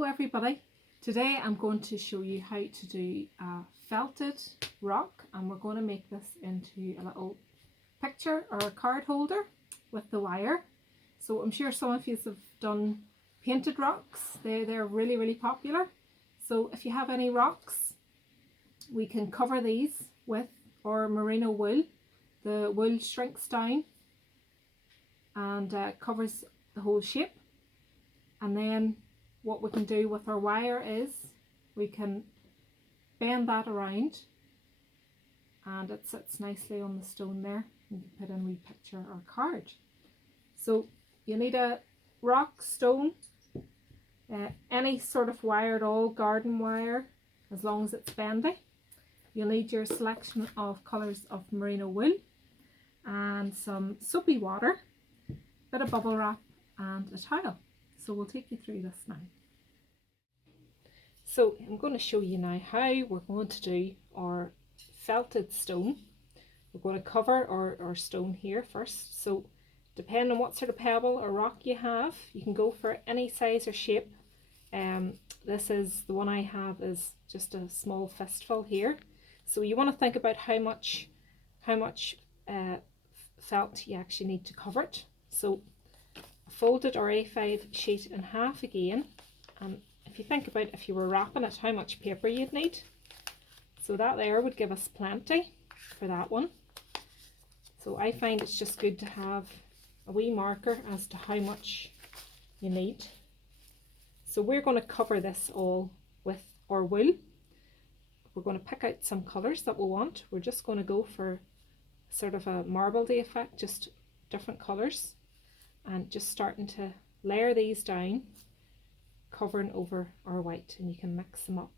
Hello everybody, today I'm going to show you how to do a felted rock, and we're going to make this into a little picture or a card holder with the wire. So I'm sure some of you have done painted rocks, they're really popular. So if you have any rocks, we can cover these with our merino wool. The wool shrinks down and covers the whole shape, and then what we can do with our wire is we can bend that around and it sits nicely on the stone there. You can put in a wee picture or card. So you need a rock, stone, any sort of wire at all, garden wire, as long as it's bendy. You'll need your selection of colours of merino wool and some soapy water, a bit of bubble wrap and a towel. So we'll take you through this now. So I'm going to show you now how we're going to do our felted stone. We're going to cover our stone here first. So depending on what sort of pebble or rock you have, you can go for any size or shape. This is the one I have is just a small fistful here. So you want to think about how much felt you actually need to cover it. So folded our A5 sheet in half again, and if you think about if you were wrapping it, how much paper you'd need. So that there would give us plenty for that one. So I find it's just good to have a wee marker as to how much you need. So we're going to cover this all with our wool. We're going to pick out some colours that we want. We're just going to go for sort of a marbledy effect, just different colours, and just starting to layer these down, covering over our white, and you can mix them up.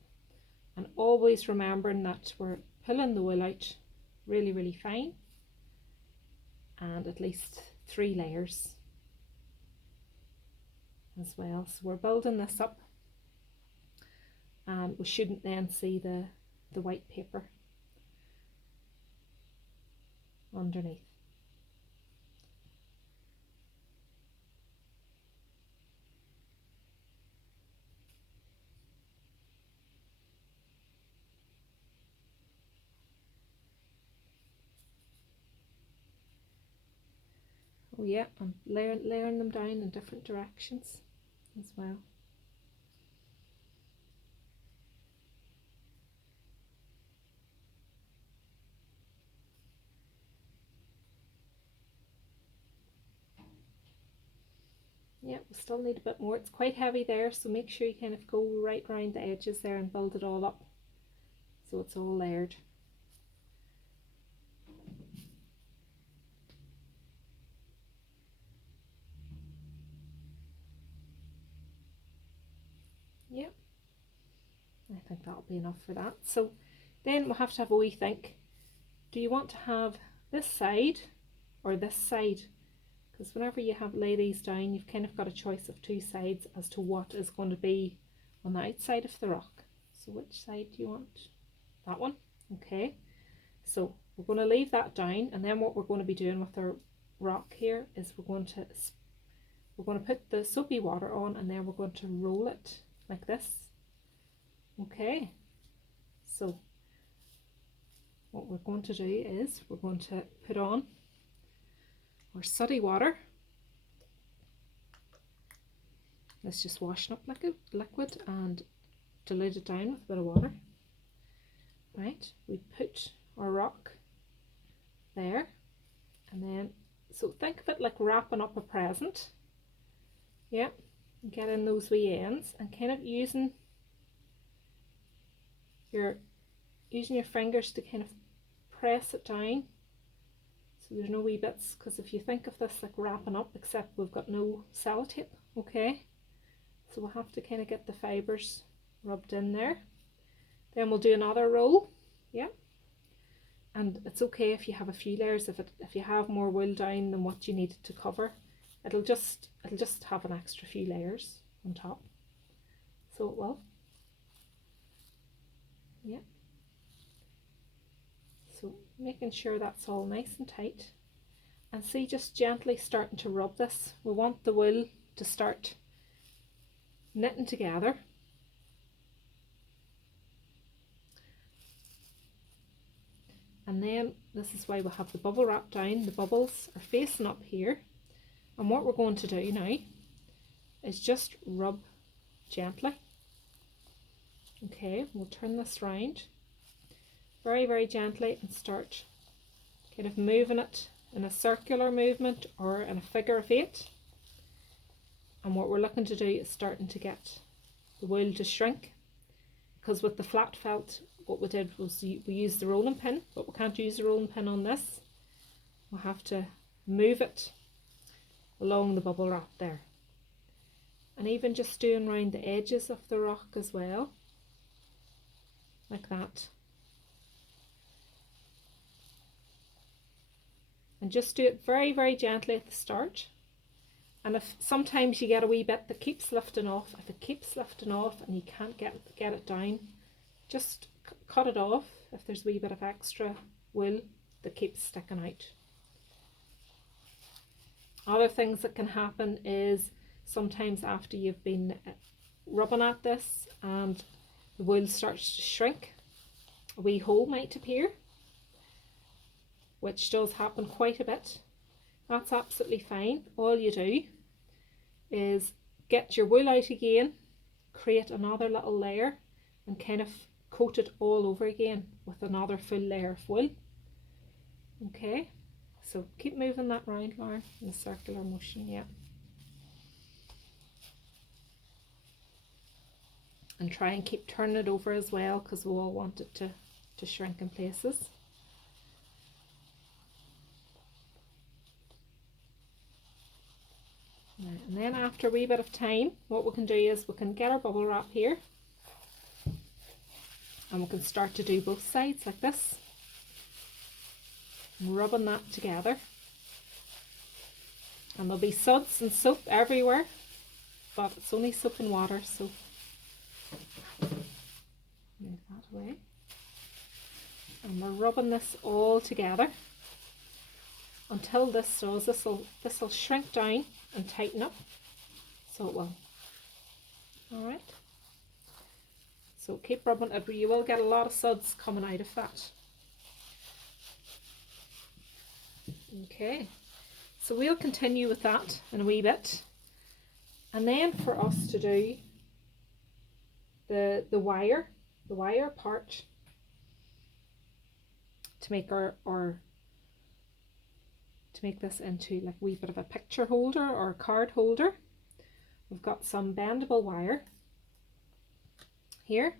And always remembering that we're pulling the wool out really fine, and at least 3 layers as well. So we're building this up, and we shouldn't then see the white paper underneath. Oh yeah, I'm layering them down in different directions as well. Yeah, we still need a bit more. It's quite heavy there, so make sure you kind of go right round the edges there and build it all up so it's all layered. Yep, I think that'll be enough for that. So then we'll have to have a wee think. Do you want to have this side or this side? Because whenever you have lay these down, you've kind of got a choice of 2 sides as to what is going to be on the outside of the rock. So which side do you want? That one? Okay. So we're going to leave that down, and then what we're going to be doing with our rock here is we're going to put the soapy water on, and then we're going to roll it like this. Okay. So what we're going to do is we're going to put on our sooty water. Let's just washing up liquid and dilute it down with a bit of water. Right, we put our rock there, and then so think of it like wrapping up a present. Yeah, get in those wee ends and kind of using your fingers to kind of press it down so there's no wee bits, because if you think of this like wrapping up, except we've got no sellotape. Okay, so we'll have to kind of get the fibres rubbed in there. Then we'll do another roll. Yeah, and it's okay if you have a few layers. If you have more wool down than what you need to cover, it'll just have an extra few layers on top, so it will. Yeah, so making sure that's all nice and tight, and see, just gently starting to rub this. We want the wool to start knitting together And then this is why we have the bubble wrap down. The bubbles are facing up here. And what we're going to do now is just rub gently. Okay, we'll turn this round very, very gently and start kind of moving it in a circular movement or in a figure of 8. And what we're looking to do is starting to get the wool to shrink, because with the flat felt what we did was we used the rolling pin, but we can't use the rolling pin on this. We'll have to move it along the bubble wrap there, and even just doing around the edges of the rock as well, like that. And just do it very, very gently at the start. And if sometimes you get a wee bit that keeps lifting off, if it keeps lifting off and you can't get it down, just cut it off if there's a wee bit of extra wool that keeps sticking out. Other things that can happen is sometimes after you've been rubbing at this and the wool starts to shrink, a wee hole might appear, which does happen quite a bit. That's absolutely fine. All you do is get your wool out again, create another little layer and kind of coat it all over again with another full layer of wool. Okay, so keep moving that round, Lauren, in a circular motion, yeah. And try and keep turning it over as well, because we all want it to shrink in places. And then after a wee bit of time, what we can do is we can get our bubble wrap here and we can start to do both sides like this, and rubbing that together. And there'll be suds and soap everywhere, but it's only soap and water, so move that away. And we're rubbing this all together until this does. This will shrink down and tighten up, so it will. All right, so keep rubbing it. You will get a lot of suds coming out of that. Okay, so we'll continue with that in a wee bit, and then for us to do the wire part to make to make this into like a wee bit of a picture holder or a card holder. We've got some bendable wire here,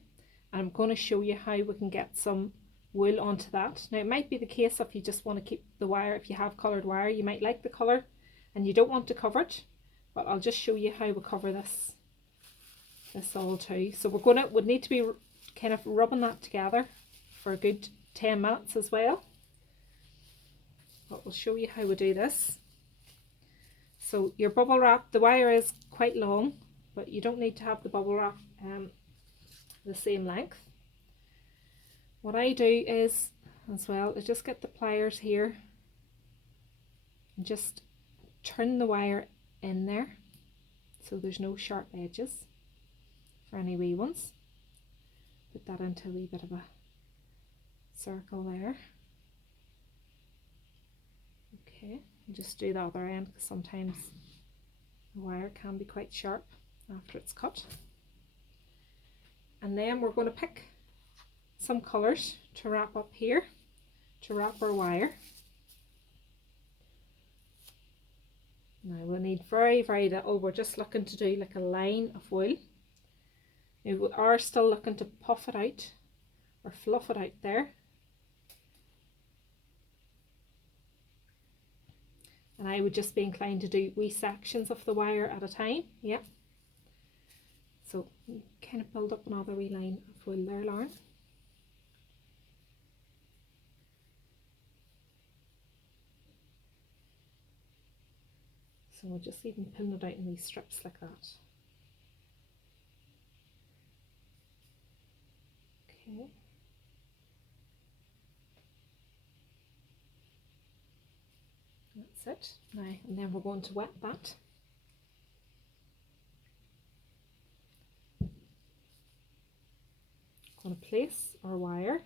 and I'm going to show you how we can get some wool onto that. Now it might be the case if you just want to keep the wire, if you have coloured wire, you might like the colour and you don't want to cover it, but I'll just show you how we cover this all too. So we'd need to be kind of rubbing that together for a good 10 minutes as well. But we'll show you how we do this. So your bubble wrap, the wire is quite long, but you don't need to have the bubble wrap the same length. What I do is, as well, is just get the pliers here and just turn the wire in there so there's no sharp edges for any wee ones. Put that into a wee bit of a circle there. Okay, and just do the other end, because sometimes the wire can be quite sharp after it's cut. And then we're going to pick some colours to wrap up here, to wrap our wire. Now we'll need very, very little. We're just looking to do like a line of wool. Now we are still looking to puff it out or fluff it out there. And I would just be inclined to do wee sections of the wire at a time. Yeah. So kind of build up another wee line of wool there, Lauren. So we'll just even pin it out in these strips like that. Okay. That's it. Now, and then we're going to wet that. Going to place our wire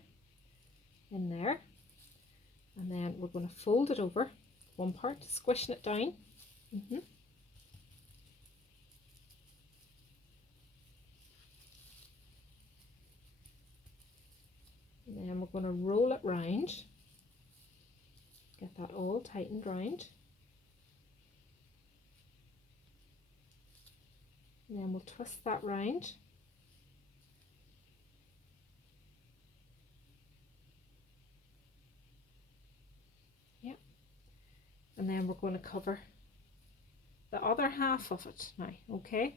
in there, And then we're going to fold it over one part, squishing it down. And then we're going to roll it round, get that all tightened round. And then we'll twist that round. Yep. And then we're going to cover the other half of it now, okay?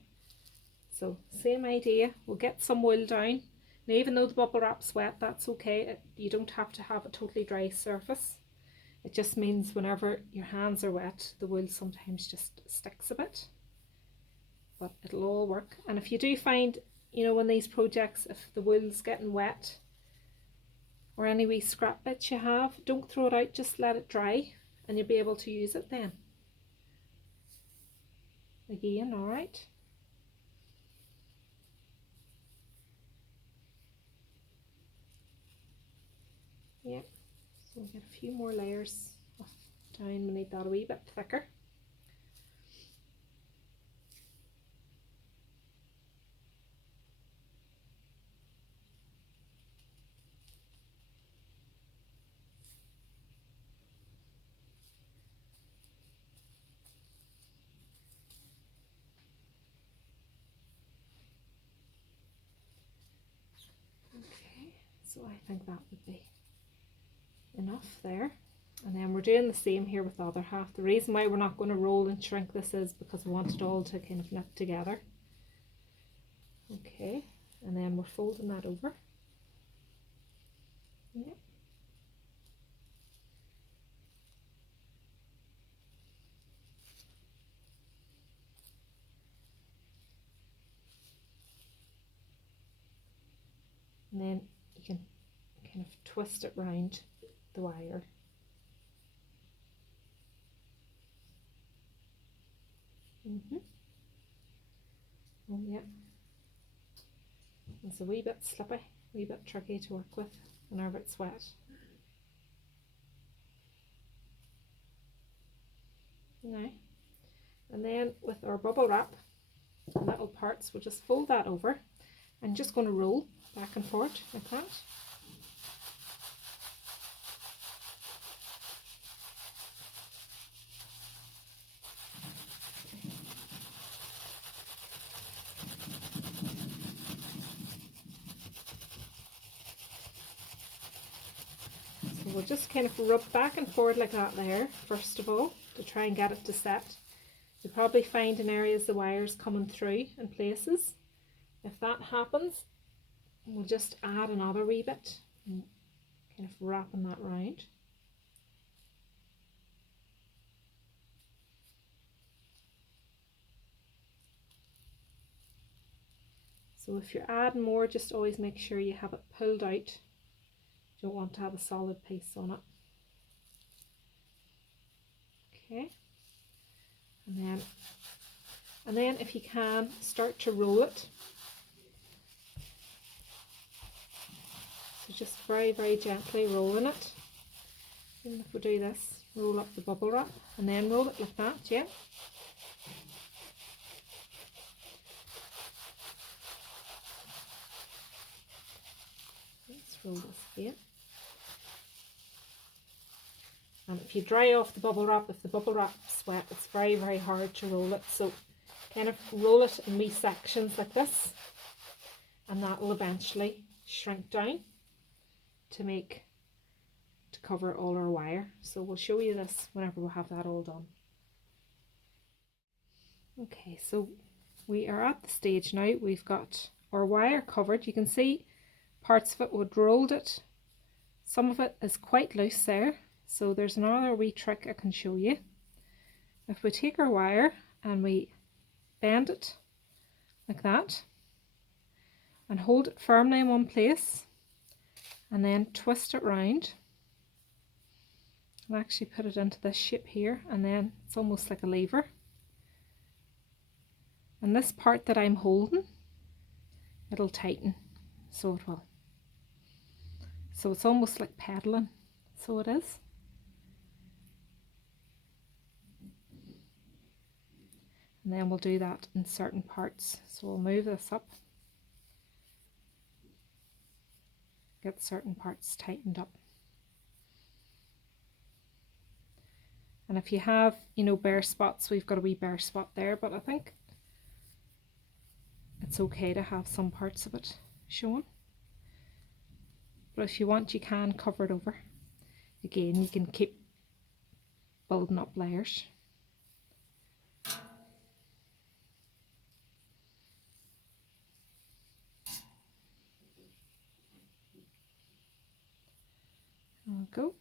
So same idea, we'll get some wool down. And even though the bubble wrap's wet, that's okay. You don't have to have a totally dry surface. It just means whenever your hands are wet, the wool sometimes just sticks a bit. But it'll all work. And if you do find, you know, in these projects, if the wool's getting wet or any wee scrap bits you have, don't throw it out, just let it dry and you'll be able to use it then. Again, all right. Yep, so we'll get a few more layers of down. We need that a wee bit thicker. Okay, so I think that would be enough there. And then we're doing the same here with the other half. The reason why we're not going to roll and shrink this is because we want it all to kind of knit together. Okay, and then we're folding that over. Yep. And then you can kind of twist it round the wire. Oh yeah, it's a wee bit slippy, a wee bit tricky to work with whenever it's wet. Now, and then with our bubble wrap, little parts, we'll just fold that over and just going to roll back and forth like that. So we'll just kind of rub back and forward like that there, first of all, to try and get it to set. You'll probably find in areas the wires coming through in places. If that happens, we'll just add another wee bit and kind of wrapping that round. So if you're adding more, just always make sure you have it pulled out. You don't want to have a solid piece on it. Okay, and then if you can, start to roll it. So just very, very gently rolling it. Even if we do this, roll up the bubble wrap and then roll it like that, yeah. Let's roll this here. And if you dry off the bubble wrap, if the bubble wrap's wet, it's very, very hard to roll it. So kind of roll it in wee sections like this, and that will eventually shrink down to cover all our wire. So we'll show you this whenever we have that all done. Okay, so we are at the stage now. We've got our wire covered. You can see parts of it would rolled it. Some of it is quite loose there. So there's another wee trick I can show you. If we take our wire and we bend it like that and hold it firmly in one place and then twist it round and actually put it into this shape here, and then it's almost like a lever. And this part that I'm holding, it'll tighten, so it will. So it's almost like pedaling, so it is. And then we'll do that in certain parts. So we'll move this up, get certain parts tightened up. And if you have, you know, bare spots, we've got a wee bare spot there, but I think it's okay to have some parts of it shown. But if you want, you can cover it over. Again, you can keep building up layers. There we go.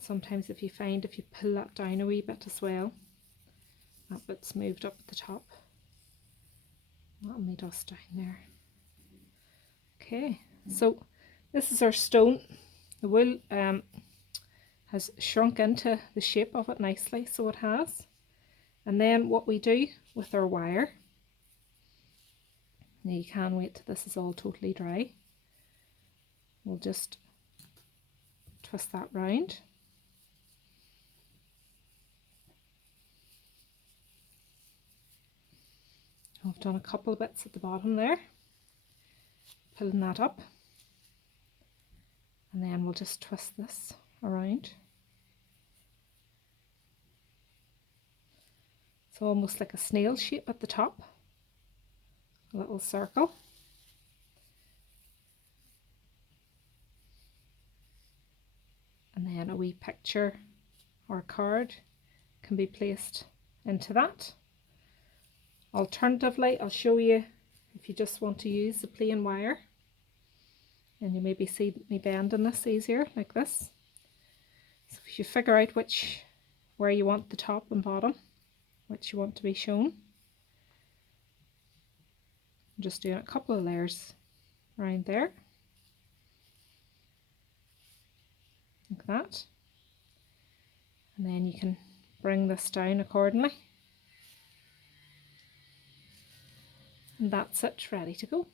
Sometimes if you find, if you pull that down a wee bit as well, that bit's moved up at the top. That'll need us down there. Okay, so this is our stone. The wool has shrunk into the shape of it nicely, so it has. And then what we do with our wire, now you can wait till this is all totally dry. We'll just twist that round. I've done a couple of bits at the bottom there, pulling that up, and then we'll just twist this around. It's almost like a snail shape at the top, a little circle. And then a wee picture or a card can be placed into that. Alternatively, I'll show you if you just want to use the plain wire, and you maybe see me bending this easier like this. So if you figure out where you want the top and bottom, which you want to be shown, I'm just doing a couple of layers around there, like that, and then you can bring this down accordingly. And that's it, ready to go.